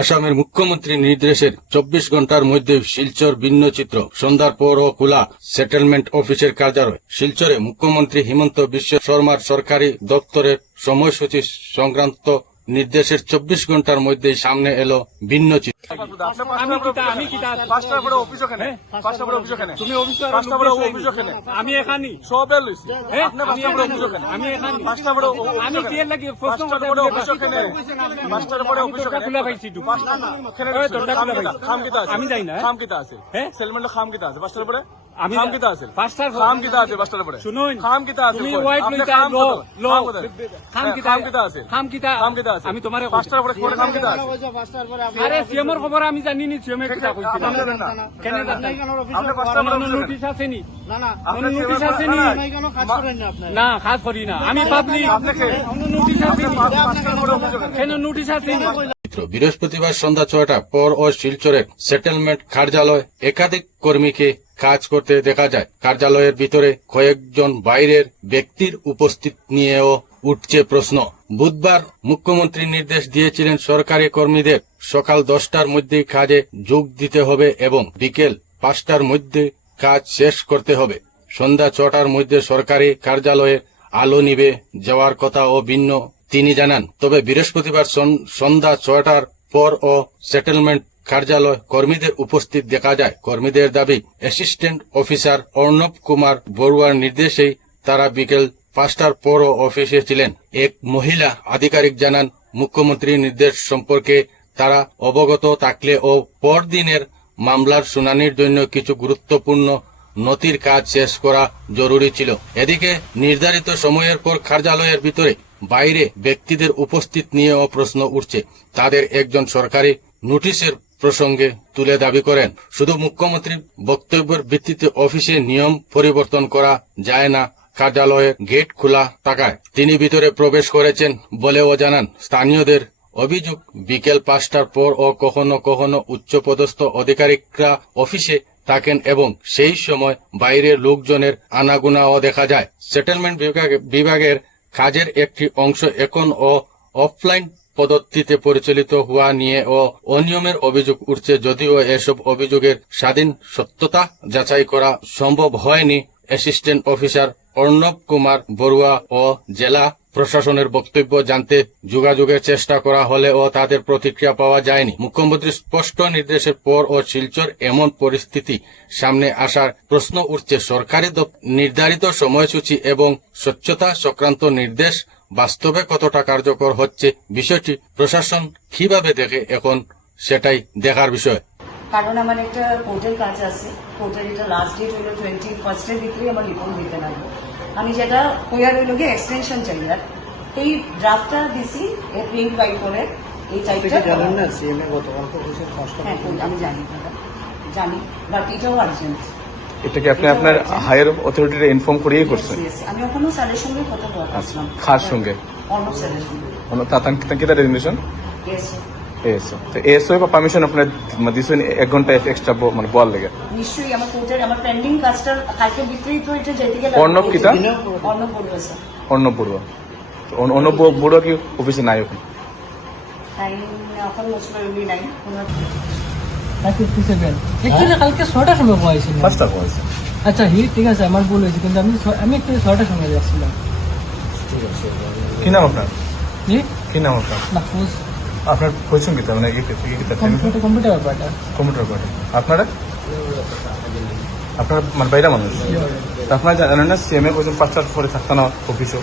আসামের মুখ্যমন্ত্রীর নির্দেশের 24 ঘন্টার মধ্যে শিলচর ভিন্ন চিত্র। সন্ধ্যার পরও খোলা সেটেলমেন্ট অফিসের কার্যালয়। শিলচরে মুখ্যমন্ত্রী হিমন্ত বিশ্ব শর্মার সরকারি দপ্তরের সময়সূচি সংক্রান্ত নির্দেশের 24 ঘন্টার মধ্যেই সামনে এলো ভিন্ন চিত্র। আমি তোমার আরে সিএমর খবর আমি জানি নি সিএমের কথা কইছি নোটিশ আসেনি নোটিশ আসেনি না খাস করি না আমি পাবলিক নোটিশ আসেনি কেন নোটিশ আসেনি। বৃহস্পতিবার সন্ধ্যা 6টার পর ও শিলচরের সেটেলমেন্ট কার্যালয় একাধিক কর্মীকে কাজ করতে দেখা যায়। কার্যালয়ের ভিতরে কয়েকজন বাইরের ব্যক্তির উপস্থিত নিয়েও উঠছে প্রশ্ন। বুধবার মুখ্যমন্ত্রী নির্দেশ দিয়েছিলেন সরকারি কর্মীদের সকাল 10টার মধ্যে কাজে যোগ দিতে হবে এবং বিকেল 5টার মধ্যে কাজ শেষ করতে হবে। সন্ধ্যা 6টার মধ্যে সরকারি কার্যালয়ে আলো নিভে যাওয়ার কথা ও ভিন্ন তিনি জানান। তবে বৃহস্পতিবার সন্ধ্যা 6টার পর ও সেটেলমেন্ট কার্যালয় কর্মীদের উপস্থিত দেখা যায়। কর্মীদের দাবি, অ্যাসিস্ট্যান্ট অফিসার অর্ণব কুমার বড়ুয়ার নির্দেশেই তারা বিকেল 5টার পরও অফিসে ছিলেন। এক মহিলা আধিকারিক জানান, মুখ্যমন্ত্রীর নির্দেশ সম্পর্কে তারা অবগত থাকলে ও পরদিনের মামলার শুনানির জন্য কিছু গুরুত্বপূর্ণ নথির কাজ শেষ করা জরুরি ছিল। এদিকে নির্ধারিত সময়ের পর কার্যালয়ের ভিতরে বাইরে ব্যক্তিদের উপস্থিত নিয়েও প্রশ্ন উঠছে। তাদের একজন সরকারি নোটিশের প্রসঙ্গে তুলে দাবি করেন, শুধু মুখ্যমন্ত্রীর বক্তব্যের ভিত্তিতে অফিসে নিয়ম পরিবর্তন করা যায় না। কার্যালয়ের গেট খোলা থাকায় তিনি ভিতরে প্রবেশ করেছেন বলেও জানান। স্থানীয়দের অভিযোগ, বিকেল 5টার পর ও কখনো কখনো উচ্চপদস্থ আধিকারিকরা অফিসে থাকেন এবং সেই সময় বাইরের লোকজনের আনাগোনাও দেখা যায়। সেটেলমেন্ট বিভাগের কাজের একটি অংশ এখন ও অফলাইন পদ্ধতিতে পরিচালিত হওয়া নিয়ে ও অনিয়মের অভিযোগ উঠছে। যদিও এসব অভিযোগের স্বাধীন সত্যতা যাচাই করা সম্ভব হয়নি। অ্যাসিস্ট্যান্ট অফিসার অর্ণব কুমার বড়ুয়া ও জেলা প্রশাসনের বক্তব্য জানতে যোগাযোগের চেষ্টা করা হলেও তাদের প্রতিক্রিয়া পাওয়া যায়নি। মুখ্যমন্ত্রীর স্পষ্ট নির্দেশের পর ও শিলচর এমন পরিস্থিতি সামনে আসার প্রশ্ন উঠছে, সরকারি নির্ধারিত সময়সূচি এবং স্বচ্ছতা সংক্রান্ত নির্দেশ বাস্তবে কতটা কার্যকর হচ্ছে, বিষয়টি প্রশাসন কিভাবে দেখে এখন সেটাই দেখার বিষয়। কারণ আমার একটা কোর্টের কাজ আছে, কোর্টের এটা লাস্ট ডেট হলো 21 ভিতরে আমার রিপোর্ট দিতে লাগবে। আমি যেটা হইয়া রইল গিয়ে এক্সটেনশন চাই, এই ড্রাফটটা দিছি প্রিন্ট বাই করে এই টাইপটা জানেন না সিএমএ গতকাল তো হয়েছে ফার্স্ট। হ্যাঁ আমি জানি বাট এটাও আর্জেন্ট। এটা কি আপনি আপনার হায়ার অথরিটিতে ইনফর্ম করিয়ে করছেন? আমি ওখানে স্যারের সঙ্গে কথা বলছিলাম, খাস সঙ্গে অন্য স্যারের সঙ্গে তাকে তার রেজিগনেশন এসো তো এসো বা পারমিশন আপনার দিছেন 1 ঘন্টা এক্সট্রা মানে বল লাগে। নিশ্চয়ই আমার কোর্টের আমার পেন্ডিং কাজটা কালকে বিক্রিত হইতে যেতে গেলে অর্ণব কিটা অর্ণব বড়ুয়া স্যার। অর্ণব বড়ুয়া অর্ণব বড়ুয়া কি অফিসে নাই এখন? তাই এখন মোস্টলি নাই কোনো। কালকে 6টার সময় পড়াইছিল। ফার্স্টটা পড়াইছে। আচ্ছা ঠিক আছে, আমার ভুল হয়েছে, কিন্তু আমি একটু 6টার সময় যাচ্ছিলাম। ঠিক আছে, কি নাম আপনার? কি নাম আপনার? মাহফুজ। আপনার পজিশন কি? মানে কম্পিউটার ব্যাপারটা। আপনারা আপনার মানে বাইরে মানুষ আপনারা জানেন না সিএমএ পর্যন্ত 5টার পরে থাকতো না অফিসও?